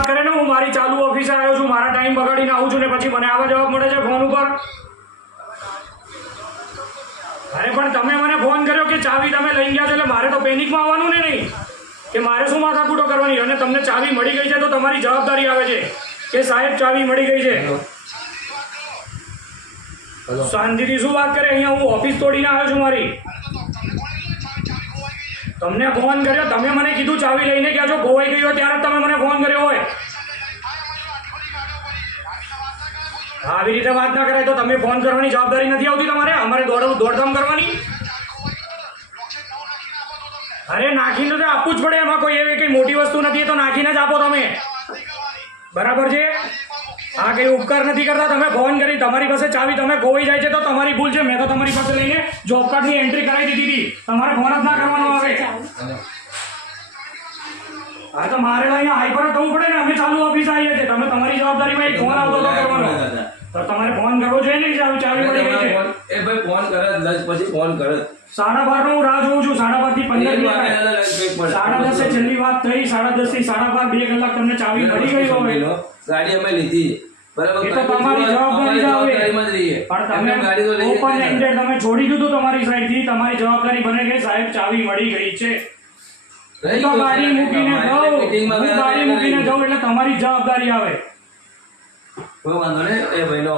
વાત કરે ને હું મારી ચાલુ ઓફિસે આવ્યો છું મારા ટાઈમ બગાડીને આવું છું ને પછી મને આવા જવાબ મળે છે ફોન ઉપર? અરે પણ તમે મને ફોન કર્યો કે ચાવી તમે લઈ ગયા છો એટલે મારે તો પેનિકમાં આવવાનું ને નહીં. કે મારે શું માથાકૂટો કરવાની? અને તમને ચાવી મળી ગઈ છે તો તમારી જવાબદારી આવે છે. કે સાહેબ ચાવી મળી ગઈ છે. શાંતિથી શું વાત કરે? અહીંયા હું ઓફિસ તોડીને આવ્યો છું મારી. તમને ફોન કર્યો, તમે મને કીધું ચાવી લઈને ગયા છો ખોવાઈ ગયો ત્યારે તમે મને ફોન કર્યો હોય. આવી રીતે વાત ના કરાય તો તમે ફોન કરવાની જવાબદારી નથી આવતી તમારે? અમારે દોડ દોડધામ કરવાની? અરે નાખીને તો આપવું જ પડે, એમાં કોઈ એવી કઈ મોટી વસ્તુ નથી તો નાખીને જ આપો તમે. બરાબર છે? હા કઈ ઉપકાર નથી કરતા? તમે ફોન કરી તમારી પાસે ચાવી તમે ખોવાઈ જાય છે તો તમારી ભૂલ છે. મેં તો તમારી પાસે લઈને જોબ કાર્ડની એન્ટ્રી કરાવી દીધી હતી. તમારે ફોન જ ના કરવાનો આવે. હા તો મારે લઈને હાઈપર થવું પડે ને. અમે ચાલુ ઓફિસ આવીએ છીએ તમે તમારી જવાબદારીમાં એક ફોન આવતો તો કરવાનો. તો તમારે ફોન કરવો જોઈએ ને ચાવી ચાવી પડી ગઈ છે. એ ભાઈ ફોન કરે પછી ફોન કરે સાડા બાર નો હું રાહ જોઉં છું. સાડા બારથી પંદર મિનિટ સાડા દસે છેલ્લી વાત થઈ સાડા દસથી સાડા બાર બે કલાક તમને ચાવી મળી ગઈ હોય. ગાડી અમે લીધી. બરાબર? તો તમારી જવાબદારી પણ તમે ઓપન એન્ડેડ તમે છોડી દીધું તમારી સાઈડથી તમારી જવાબદારી બને કે સાહેબ ચાવી મળી ગઈ છે. ગાડી મૂકીને ગાડી જાઉં એટલે તમારી જવાબદારી આવે. કોઈ વાંધો નહીં એ ભાઈનો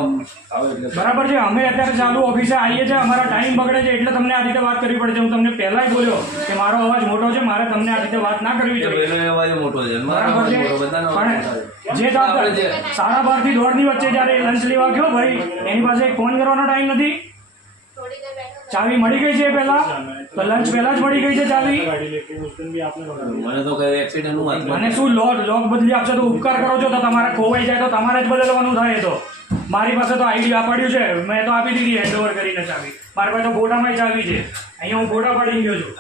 બરાબર છે અમે અત્યારે ચાલુ ઓફિસે આવીએ છીએ અમારા ટાઈમ બગડે છે એટલે તમને આ રીતે વાત કરવી પડે છે. હું તમને પહેલાં બોલ્યો કે મારો અવાજ મોટો છે મારે તમને આ રીતે વાત ના કરવી જોઈએ. અવાજ મોટો છે બરાબર છે. પણ જે સાડા બારથી દોઢની વચ્ચે જયારે લંચ લેવા ગયો ભાઈ એની પાસે ફોન કરવાનો ટાઈમ નથી. ચાવી મળી ગઈ છે પહેલા? તો લંચ પહેલા જ મળી ગઈ છે ચાવી? મને તો કઈ એક્સિડન્ટનું વાત શું લોક લોક બદલી આપશો તો ઉપકાર કરો છો? તો તમારે ખોવાઈ જાય તો તમારે જ બદલવાનું થાય તો. મારી પાસે તો આઈડી આપાડ્યું છે. મેં તો આપી દીધી હેન્ડ ઓવર કરીને ચાવી. મારી પાસે તો ફોટામાં ચાવી છે. અહીંયા હું ફોટા પડી ગયો છું.